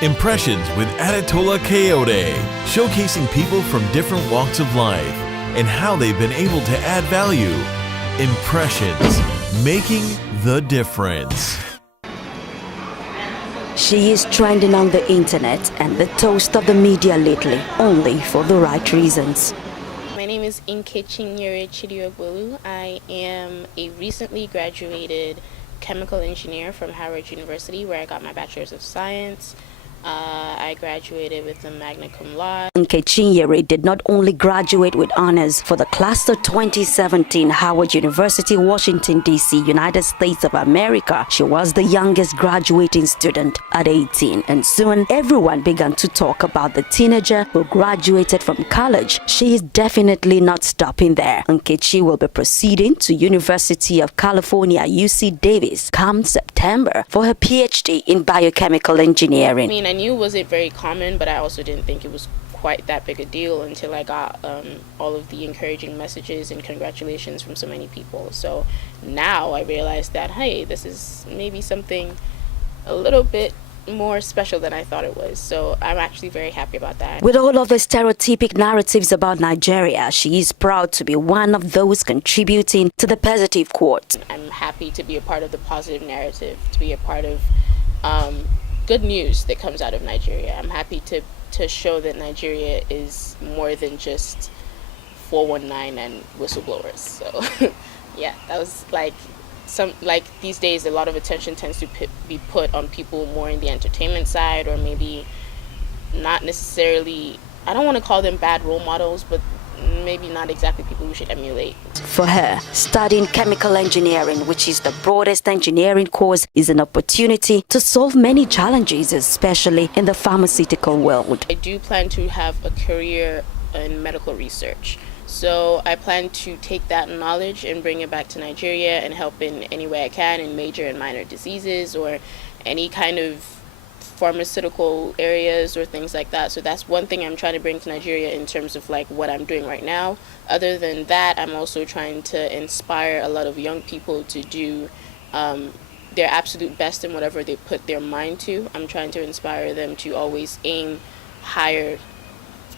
Impressions with Adetola Kayode, showcasing people from different walks of life and how they've been able to add value. Impressions, making the difference. She is trending on the internet and the toast of the media lately, only for the right reasons. My name is Nkechinyere Chidi-Ogbolu. I am a recently graduated chemical engineer from Howard University, where I got my bachelor's of science. I graduated with a magna cum laude. Nkechinyere did not only graduate with honors for the class of 2017 Howard University, Washington, D.C., United States of America. She was the youngest graduating student at 18, and soon everyone began to talk about the teenager who graduated from college. She is definitely not stopping there. Nkechi will be proceeding to University of California, UC Davis, come September for her PhD in Biochemical Engineering. I knew it wasn't very common, but I also didn't think it was quite that big a deal until I got all of the encouraging messages and congratulations from so many people. So now I realized that, hey, this is maybe something a little bit more special than I thought it was. So I'm actually very happy about that. With all of the stereotypic narratives about Nigeria, she is proud to be one of those contributing to the positive quote. I'm happy to be a part of the positive narrative, to be a part of good news that comes out of Nigeria. I'm happy to show that Nigeria is more than just 419 and whistleblowers. So yeah, that was like these days a lot of attention tends to be put on people more in the entertainment side, or maybe not necessarily, I don't want to call them bad role models, but maybe not exactly people we should emulate. For her, studying chemical engineering, which is the broadest engineering course, is an opportunity to solve many challenges, especially in the pharmaceutical world. I do plan to have a career in medical research. So I plan to take that knowledge and bring it back to Nigeria and help in any way I can in major and minor diseases or any kind of pharmaceutical areas or things like that. So that's one thing I'm trying to bring to Nigeria in terms of like what I'm doing right now. Other than that, I'm also trying to inspire a lot of young people to do their absolute best in whatever they put their mind to. I'm trying to inspire them to always aim higher,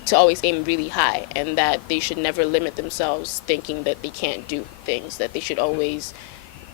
to always aim really high, and that they should never limit themselves thinking that they can't do things, that they should always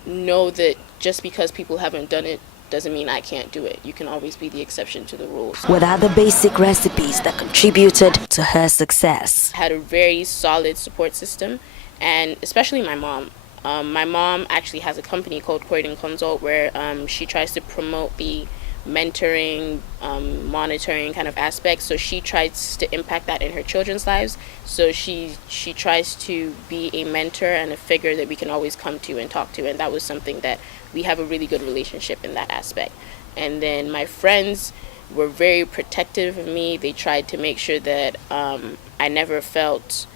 know that just because people haven't done it doesn't mean I can't do it. You can always be the exception to the rules. What are the basic recipes that contributed to her success? I had a very solid support system, and especially my mom. My mom actually has a company called Court and Consult where she tries to promote the mentoring, monitoring kind of aspects. So she tries to impact that in her children's lives. So she tries to be a mentor and a figure that we can always come to and talk to. And that was something that we have a really good relationship in that aspect. And then my friends were very protective of me. They tried to make sure that I never felt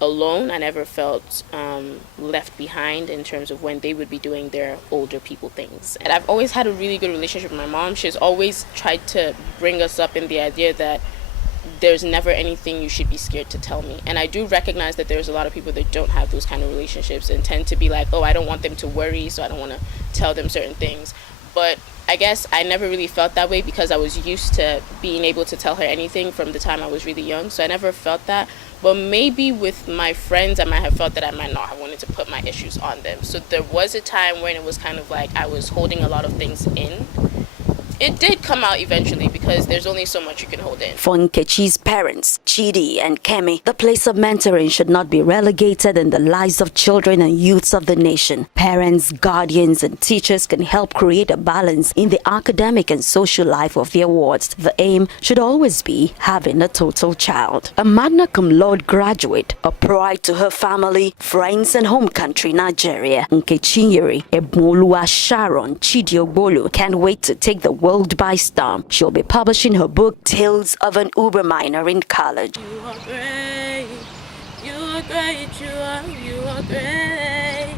alone. I never felt left behind in terms of when they would be doing their older people things. And I've always had a really good relationship with my mom. She's always tried to bring us up in the idea that there's never anything you should be scared to tell me. And I do recognize that there's a lot of people that don't have those kind of relationships and tend to be like, oh, I don't want them to worry, so I don't want to tell them certain things. But I guess I never really felt that way because I was used to being able to tell her anything from the time I was really young. So I never felt that. But maybe with my friends, I might have felt that I might not have wanted to put my issues on them. So there was a time when it was kind of like I was holding a lot of things in. It did come out eventually because there's only so much you can hold in. For Nkechi's parents, Chidi and Kemi, the place of mentoring should not be relegated in the lives of children and youths of the nation. Parents, guardians, and teachers can help create a balance in the academic and social life of their wards. The aim should always be having a total child. A magna cum laude graduate, a pride to her family, friends, and home country, Nigeria, Nkechinyere Sharon Chidi-Ogbolu can't wait to take the world by storm. She'll be publishing her book, Tales of an Uber Miner in College. You are great, you are great, you are great.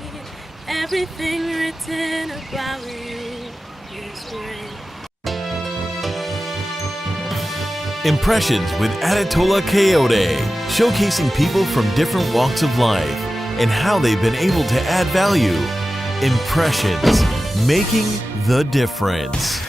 Everything written about you is great. Impressions with Adetola Kayode, showcasing people from different walks of life and how they've been able to add value. Impressions, making the difference.